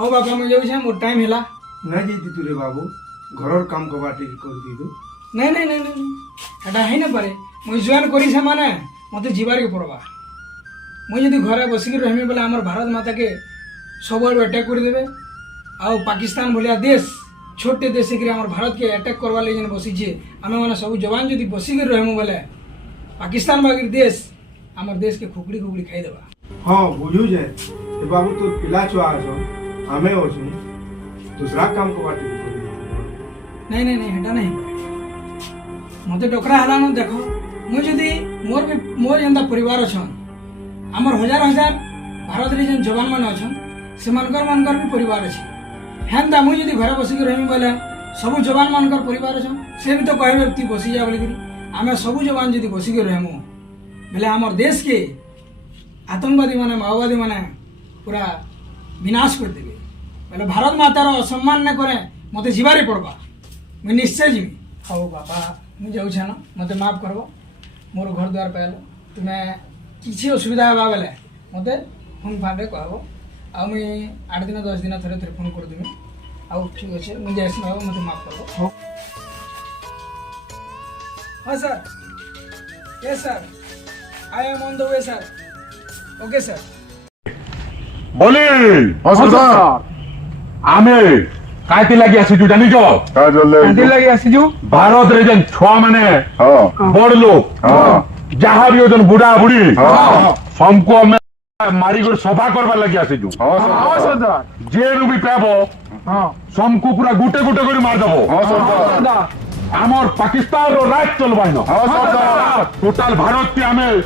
हाँ बापा मुझे जाऊँ मोर टाइम है नहीं जाती तू रे बाबू घर काम कबा टे कर दी तू नहीं नहीं नहीं नहीं एटा है ना पारे मुझे जॉइन करी से माने मते जीवार के पड़वा मुझे यदि घरे बसिक रहमी बोले आमर भारत माता के सब आड़ अटैक कर देवे आउ पाकिस्तान भलिया देश छोटे देश के आमर भारत के अटैक करवा ले जन बसीचे आमे माने सब जवान यदि बसिक रहमु बोले पाकिस्तान बाकी देश आमर देश के खुकड़ी खुकड़ी खाई देवा। हाँ बुझू जाए ए बाबू तो पिला छुआ आछो हमें ओछु दूसरा काम कबा टे कर दी नहीं नहीं नहीं हेटा नहीं मते डोकरा हला न देखो मुझे यदि मोर जेंता परिवार अछन आमर हजार हजार भारत रे जन जवान मान अछन से मानकर भी परिवार अछि हेंता मुझे यदि घर बसिक रहमी बोले सब जवान मानकर परिवार अछन से भी तो कहे व्यक्ति बसी जा बोली आमे सब जवान यदि बसिक रहमु बोले आमर देश के आतंकवादी माने माओवादी माने पूरा विनाश कर देबे बोले भारत मातार असम्मान न करे मते जीवारे पड़बा मैं निश्चय जीवी। हौ बापा मुझे जाऊँ न मत माफ करब मोर घर द्वार पाइल तुम्हें किसी असुविधा हवा बेले मत फोन फान कहब आ मुई 8 दिन 10 दिन थे थे फोन करदेमी आउ ठीक अच्छे मुझे आस बाबा मत माफ करब। हाँ sir yes sir I am on the way sir okay sir बोली सरदार आमे काती लगी आसीजु जानिज काती लगी आसीजु भारत रे जन छुआ माने बड़ लोग जहाँ भी ओजन बुढ़ा बुढ़ी हमको हमें मारी कर सफा करवा लगी आसीजु सरदार जेनु भी पेबो हमको पूरा गुटे गुटे कर मार देबो सरदार आमर पाकिस्तान रो राज चलबाइन टोटल भारत के हमें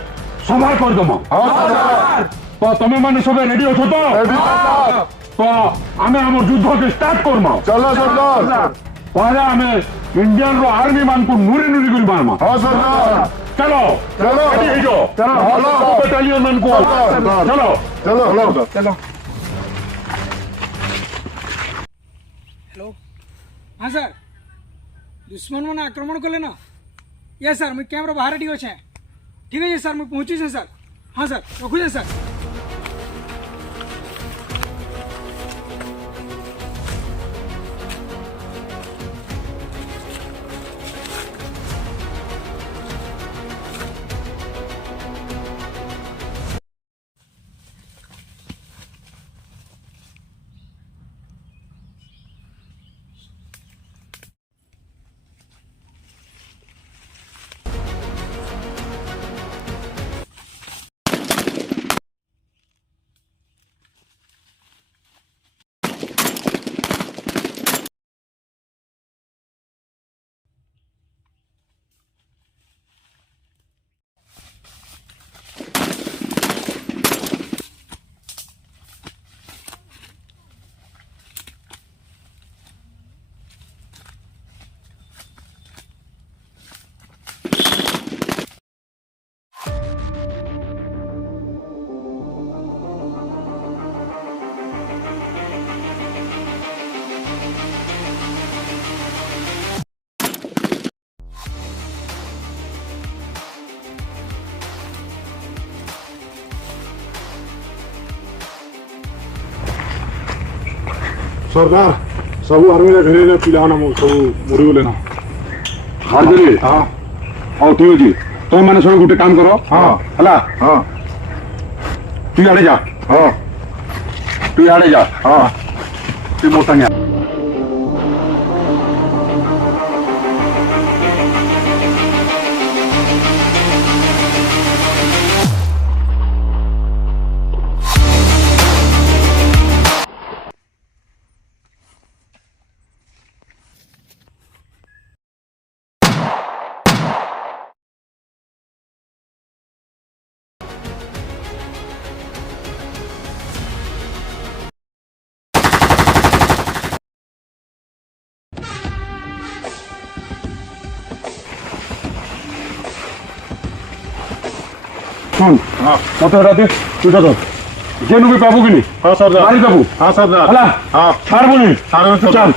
सफा कर देबो सरदार तो तुम माने सब रेडी अछो तो आमे हमर युद्ध के स्टार्ट करम चलो सरदार पहले हमें इंडियन रो आर्मी मान को नूरी नूरी कर मारमा हाँ सरदार चलो चलो रेडी हो जाओ चलो हेलो बटालियन मान को चलो चलो हेलो चलो हेलो हाँ सर दुश्मन मैंने आक्रमण कले ना यस सर मुझे कैमरा बाहर रेडी अच्छे ठीक है सर मुझे पहुंची से सर हाँ सर रखुजे सर सरदार सब आर्मी रे घरे पिला ना सब मरी गले ना हार्जरी हाँ और ठीक अछि तुम माने सब गुटे काम करो हाँ हला हाँ तू आड़े जा हाँ तू आड़े जा हाँ तू मोटा नहीं सुन मत राते तू तो जेनु भी पाबू कि नहीं हाँ सरदार मारी देबू हाँ सरदार हला हाँ छाड़बुनी सरदार चल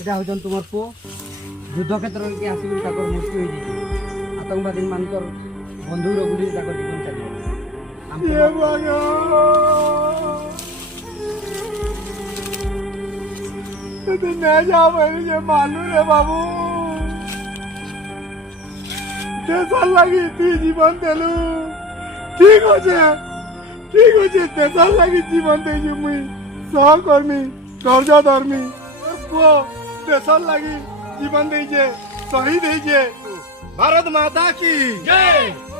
এটা হচ্ছেন তোমার পো যুদ্ধক্ষেত্রকে আসিবি তাকর মৃত্যু হয়ে যাবে আতঙ্কবাদী মানকর বন্ধুর গুলি তাকর জীবন চালিয়ে মানু রে বাবু দেশার লাগি তুই জীবন দেলু ঠিক আছে দেশার লাগি জীবন দেছি মুই সহকর্মী ধৈর্য ধর্মী পুଅ দেশার লাগি জীবন ଦେଇଛେ শহীদ ହେଇଛେ ଭାରତ ମାତା কি জয়।